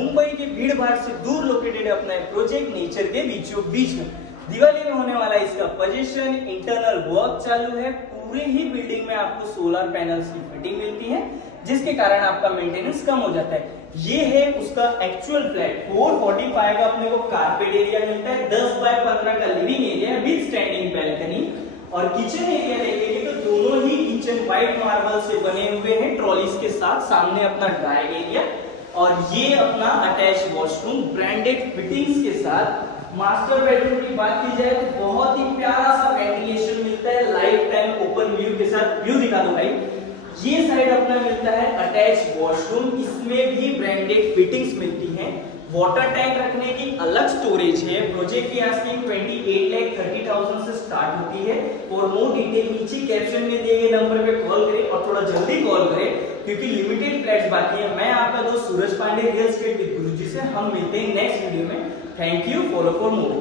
मुंबई के भीड़ भाड़ से दूर लोकेटेड अपना एक प्रोजेक्ट नेचर के बीचों बीच में। दिवाली में होने वाला इसका पोजीशन, इंटरनल वर्क चालू है। पूरे ही बिल्डिंग में आपको सोलर पैनल्स की फिटिंग मिलती है, जिसके कारण आपका मेंटेनेंस कम हो जाता है। ये है उसका एक्चुअल फ्लैट। 445 का अपने को कारपेट एरिया मिलता है, 10 बाय 15 का living area with standing balcony, और किचन एरिया देखेंगे तो दोनों ही किचन व्हाइट मार्बल से बने हुए हैं ट्रॉलीज के साथ। सामने अपना ड्राई एरिया और ये अपना अटैच वॉशरूम ब्रांडेड फिटिंग्स के साथ। मास्टर बेडरूम की बात की जाए तो बहुत ही प्यारा सा वेंटिलेशन मिलता है, लाइफ टाइम ओपन व्यू के साथ। व्यू दिखा दो भाई। ये साइड अपना मिलता है अटैच वॉशरूम, इसमें भी ब्रांडेड फिटिंग्स मिलती हैं। वाटर टैंक रखने की अलग स्टोरेज है। प्रोजेक्ट की आस्किंग 28,30,000 से स्टार्ट होती है। फॉर मोर डिटेल नीचे कैप्शन में दिए गए नंबर पे कॉल करें और थोड़ा जल्दी कॉल करें, क्योंकि लिमिटेड फ्लैट्स बाकी है। मैं आपका दोस्त सूरज पांडे, रियल एस्टेट विद गुरुजी से। हम मिलते हैं नेक्स्ट वीडियो में। Thank you, follow for more.